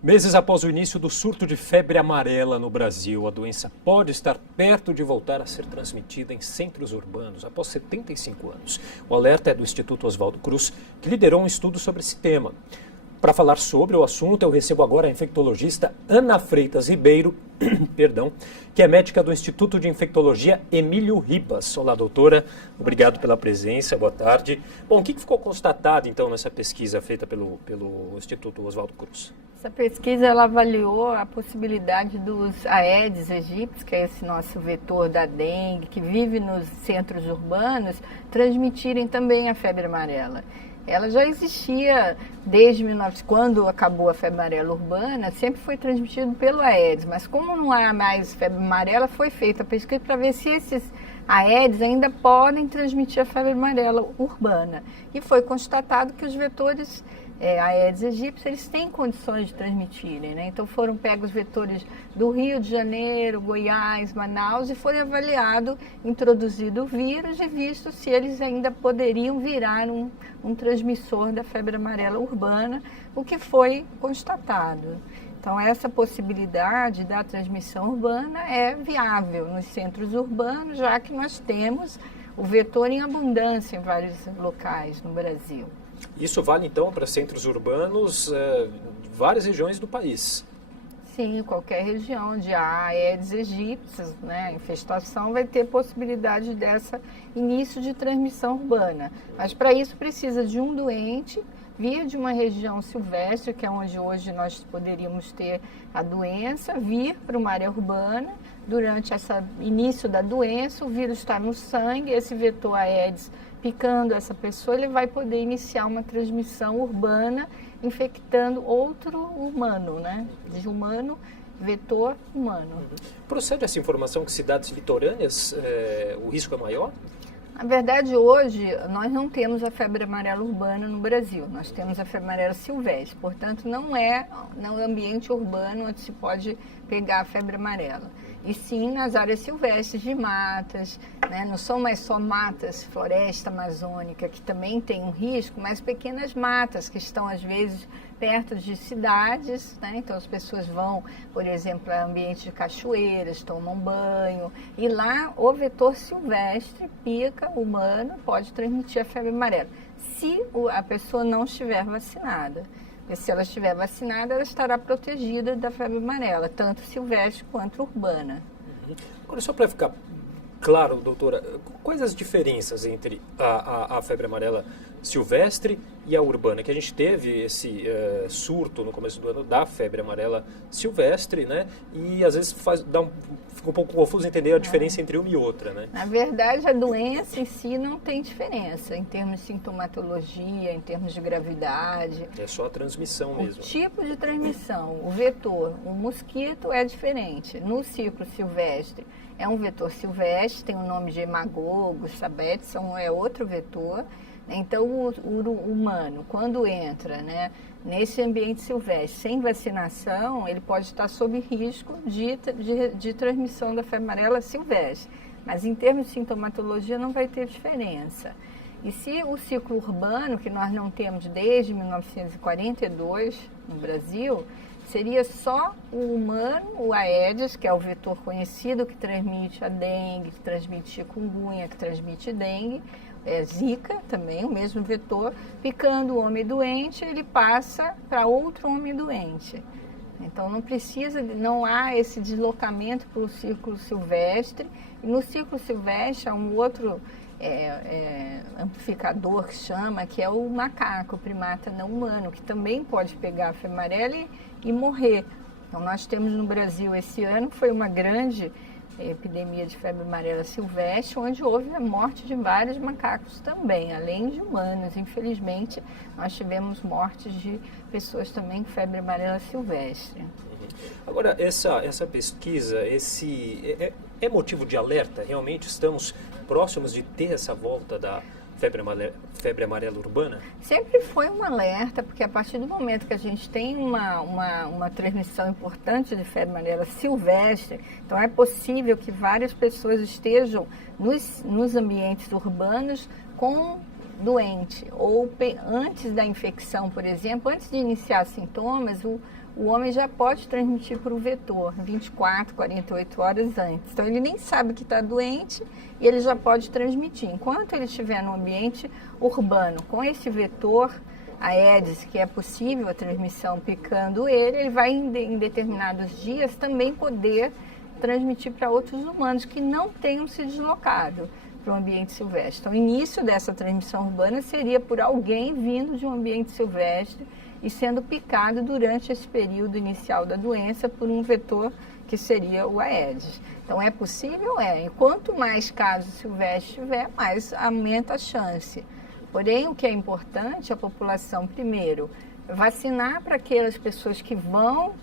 Meses após o início do surto de febre amarela no Brasil, a doença pode estar perto de voltar a ser transmitida em centros urbanos após 75 anos. O alerta é do Instituto Oswaldo Cruz, que liderou um estudo sobre esse tema. Para falar sobre o assunto, eu recebo agora a infectologista Ana Freitas Ribeiro, que é médica do Instituto de Infectologia Emílio Ribas. Olá, doutora. Obrigado pela presença. Boa tarde. Bom, o que ficou constatado, então, nessa pesquisa feita pelo Instituto Oswaldo Cruz? Essa pesquisa ela avaliou a possibilidade dos Aedes aegypti, que é esse nosso vetor da dengue, que vive nos centros urbanos, transmitirem também a febre amarela. Ela já existia desde 1900, quando acabou a febre amarela urbana, sempre foi transmitido pelo Aedes, mas como não há mais febre amarela, foi feita a pesquisa para ver se esses Aedes ainda podem transmitir a febre amarela urbana. E foi constatado que os vetores Aedes aegypti, eles têm condições de transmitirem, né? Então foram pegos vetores do Rio de Janeiro, Goiás, Manaus e foi avaliado, introduzido o vírus e visto se eles ainda poderiam virar um transmissor da febre amarela urbana, o que foi constatado. Então essa possibilidade da transmissão urbana é viável nos centros urbanos, já que nós temos o vetor em abundância em vários locais no Brasil. Isso vale, então, para centros urbanos de várias regiões do país? Sim, qualquer região onde há Aedes aegypti, né, a infestação vai ter possibilidade dessa início de transmissão urbana. Mas para isso precisa de um doente vir de uma região silvestre, que é onde hoje nós poderíamos ter a doença, vir para uma área urbana. Durante esse início da doença, o vírus está no sangue, esse vetor Aedes picando essa pessoa, ele vai poder iniciar uma transmissão urbana, infectando outro humano, né? De humano, vetor humano. Procede essa informação que cidades litorâneas o risco é maior? Na verdade, hoje, nós não temos a febre amarela urbana no Brasil, nós temos a febre amarela silvestre, portanto, não é no ambiente urbano onde se pode pegar a febre amarela. E sim nas áreas silvestres de matas, né? Não são mais só matas, floresta amazônica, que também tem um risco, mas pequenas matas que estão, às vezes, perto de cidades, né? Então as pessoas vão, por exemplo, a ambientes de cachoeiras, tomam banho, e lá o vetor silvestre, pica humano, pode transmitir a febre amarela, se a pessoa não estiver vacinada. E se ela estiver vacinada, ela estará protegida da febre amarela, tanto silvestre quanto urbana. Agora, só para ficar claro, doutora, quais as diferenças entre a febre amarela silvestre e a urbana? Que a gente teve esse surto no começo do ano da febre amarela silvestre, né? E às vezes fica um pouco confuso entender a diferença entre uma e outra, né? Na verdade, a doença em si não tem diferença em termos de sintomatologia, em termos de gravidade. É só a transmissão mesmo. O tipo de transmissão, o vetor, o mosquito é diferente. No ciclo silvestre, é um vetor silvestre, tem o nome de hemagogo, sabetson, é outro vetor. Então, o humano, quando entra, né, nesse ambiente silvestre sem vacinação, ele pode estar sob risco de transmissão da febre amarela silvestre. Mas em termos de sintomatologia não vai ter diferença. E se o ciclo urbano, que nós não temos desde 1942 no Brasil, seria só o humano, o Aedes, que é o vetor conhecido que transmite a dengue, que transmite chikungunya, que transmite dengue, Zika também, o mesmo vetor, picando o homem doente, ele passa para outro homem doente. Então não há esse deslocamento para o ciclo silvestre. E no ciclo silvestre há um outro amplificador que chama, que é o macaco, o primata não humano, que também pode pegar a febre amarela e morrer. Então nós temos no Brasil esse ano, foi uma grande epidemia de febre amarela silvestre, onde houve a morte de vários macacos também, além de humanos. Infelizmente, nós tivemos mortes de pessoas também com febre amarela silvestre. Agora, essa pesquisa, é motivo de alerta? Realmente estamos próximos de ter essa volta da febre amarela urbana? Sempre foi um alerta, porque a partir do momento que a gente tem uma transmissão importante de febre amarela silvestre, então é possível que várias pessoas estejam nos ambientes urbanos com doente, ou antes da infecção, por exemplo, antes de iniciar sintomas, o homem já pode transmitir para o vetor 24, 48 horas antes. Então, ele nem sabe que está doente e ele já pode transmitir. Enquanto ele estiver no ambiente urbano, com esse vetor Aedes, que é possível a transmissão picando ele vai em determinados dias também poder transmitir para outros humanos que não tenham se deslocado para o ambiente silvestre. Então, o início dessa transmissão urbana seria por alguém vindo de um ambiente silvestre e sendo picado durante esse período inicial da doença por um vetor que seria o Aedes. Então, é possível? É. E quanto mais casos silvestres tiver, mais aumenta a chance. Porém, o que é importante, a população, primeiro, vacinar para aquelas pessoas que vão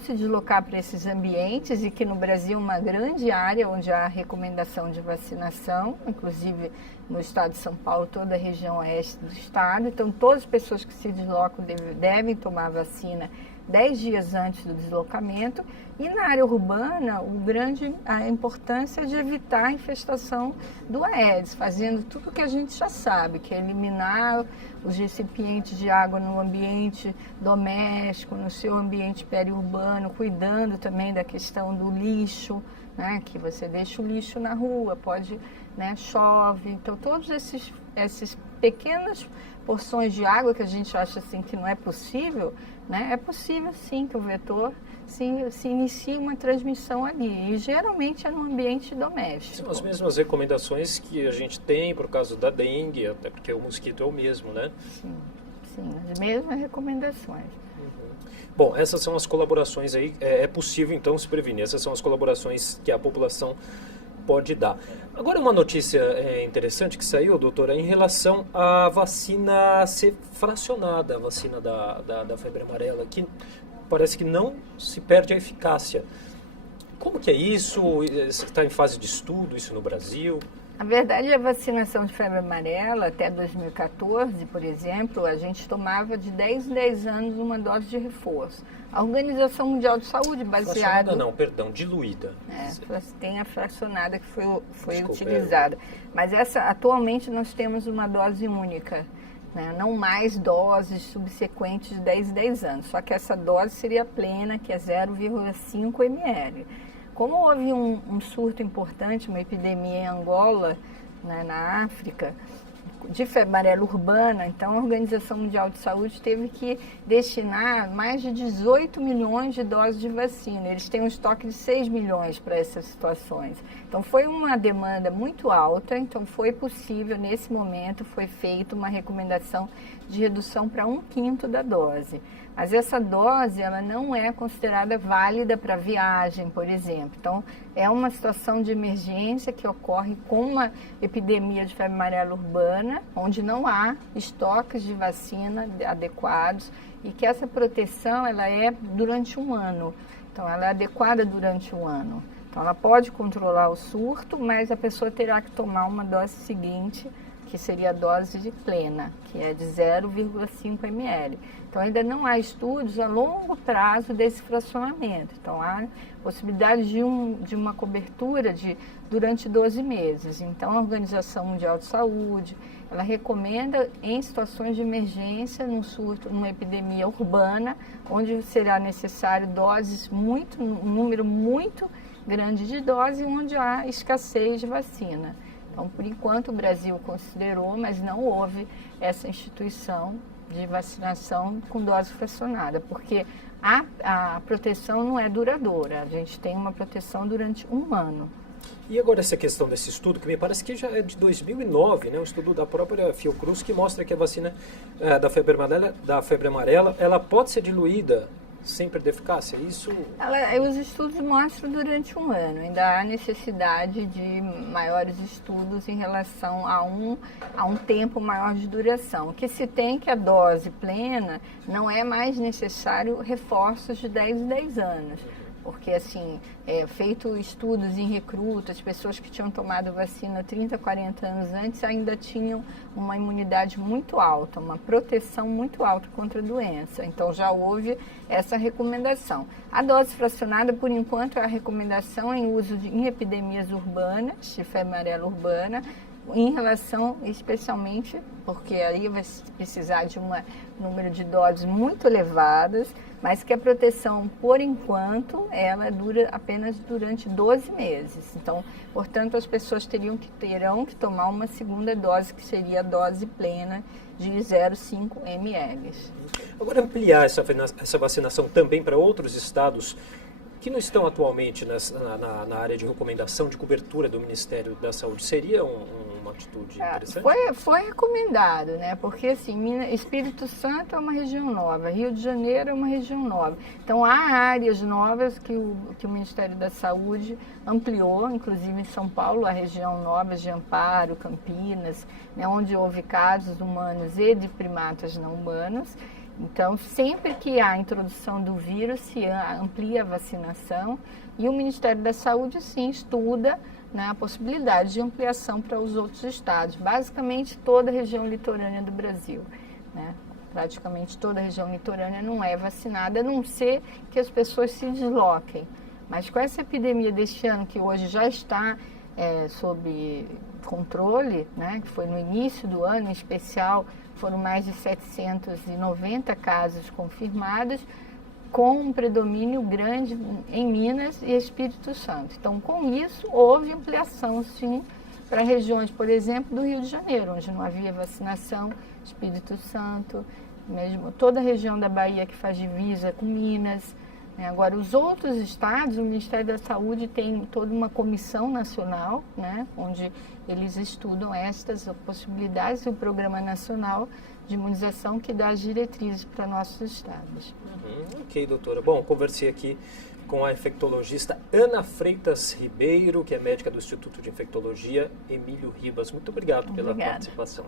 se deslocar para esses ambientes e que no Brasil é uma grande área onde há recomendação de vacinação, inclusive no estado de São Paulo, toda a região oeste do estado. Então, todas as pessoas que se deslocam devem tomar a vacina 10 dias antes do deslocamento. E na área urbana, a importância de evitar a infestação do Aedes, fazendo tudo o que a gente já sabe, que é eliminar os recipientes de água no ambiente doméstico, no seu ambiente periurbano, cuidando também da questão do lixo, né, que você deixa o lixo na rua, chove. Então, todos esses pequenas porções de água que a gente acha assim que não é possível, né, é possível sim que o vetor se inicie uma transmissão ali, e geralmente é no ambiente doméstico. São as mesmas recomendações que a gente tem por causa da dengue, até porque o mosquito é o mesmo, né? Sim, as mesmas recomendações. Bom, essas são as colaborações aí, é possível então se prevenir, essas são as colaborações que a população pode dar. Agora uma notícia interessante que saiu, doutora, em relação à vacina ser fracionada, a vacina da febre amarela, que parece que não se perde a eficácia. Como que é isso? Está em fase de estudo isso no Brasil? Na verdade, a vacinação de febre amarela, até 2014, por exemplo, a gente tomava de 10 em 10 anos uma dose de reforço. A Organização Mundial de Saúde, baseada... Diluída. Tem a fracionada que foi utilizada. Mas atualmente nós temos uma dose única, né? Não mais doses subsequentes de 10 em 10 anos. Só que essa dose seria plena, que é 0,5 ml. Como houve um surto importante, uma epidemia em Angola, né, na África, de febre amarela urbana, então a Organização Mundial de Saúde teve que destinar mais de 18 milhões de doses de vacina. Eles têm um estoque de 6 milhões para essas situações. Então foi uma demanda muito alta, então foi possível, nesse momento, foi feita uma recomendação de redução para 1/5 da dose. Mas essa dose, ela não é considerada válida para viagem, por exemplo. Então, é uma situação de emergência que ocorre com uma epidemia de febre amarela urbana, onde não há estoques de vacina adequados e que essa proteção, ela é durante um ano. Então, ela é adequada durante um ano. Então, ela pode controlar o surto, mas a pessoa terá que tomar uma dose seguinte, que seria a dose de plena, que é de 0,5 ml. Então, ainda não há estudos a longo prazo desse fracionamento. Então, há possibilidade de uma cobertura durante 12 meses. Então, a Organização Mundial de Saúde, ela recomenda em situações de emergência, num surto, numa epidemia urbana, onde será necessário um número muito grande de doses, onde há escassez de vacina. Então, por enquanto, o Brasil considerou, mas não houve essa instituição de vacinação com dose fracionada, porque a proteção não é duradoura, a gente tem uma proteção durante um ano. E agora essa questão desse estudo, que me parece que já é de 2009, né, um estudo da própria Fiocruz, que mostra que a vacina da febre amarela, ela pode ser diluída sem perder eficácia, isso... Os estudos mostram durante um ano, ainda há necessidade de maiores estudos em relação a um tempo maior de duração. O que se tem que a dose plena não é mais necessário reforços de 10 em 10 anos. Porque, assim, feito estudos em recrutas, pessoas que tinham tomado vacina 30, 40 anos antes ainda tinham uma imunidade muito alta, uma proteção muito alta contra a doença. Então, já houve essa recomendação. A dose fracionada, por enquanto, é a recomendação em uso em epidemias urbanas, de febre amarela urbana, em relação, especialmente, porque aí vai precisar de um número de doses muito elevadas, mas que a proteção, por enquanto, ela dura apenas durante 12 meses. Então, portanto, as pessoas terão que tomar uma segunda dose, que seria a dose plena de 0,5 ml. Agora, ampliar essa vacinação também para outros estados que não estão atualmente na área de recomendação de cobertura do Ministério da Saúde, seria uma atitude interessante? Foi recomendado, né? Porque assim, Espírito Santo é uma região nova, Rio de Janeiro é uma região nova. Então há áreas novas que o Ministério da Saúde ampliou, inclusive em São Paulo, a região nova de Amparo, Campinas, né? Onde houve casos humanos e de primatas não humanos. Então, sempre que há introdução do vírus, se amplia a vacinação e o Ministério da Saúde, sim, estuda, né, a possibilidade de ampliação para os outros estados, basicamente toda a região litorânea do Brasil, né? Praticamente toda a região litorânea não é vacinada, a não ser que as pessoas se desloquem. Mas com essa epidemia deste ano, que hoje já está sob controle, né, que foi no início do ano, em especial, foram mais de 790 casos confirmados, com um predomínio grande em Minas e Espírito Santo. Então, com isso, houve ampliação, sim, para regiões, por exemplo, do Rio de Janeiro, onde não havia vacinação, Espírito Santo, mesmo toda a região da Bahia que faz divisa com Minas. Agora, os outros estados, o Ministério da Saúde tem toda uma comissão nacional, né, onde eles estudam estas possibilidades, o Programa Nacional de Imunização, que dá as diretrizes para nossos estados. Ok, doutora. Bom, conversei aqui com a infectologista Ana Freitas Ribeiro, que é médica do Instituto de Infectologia Emílio Ribas. Muito obrigado pela participação.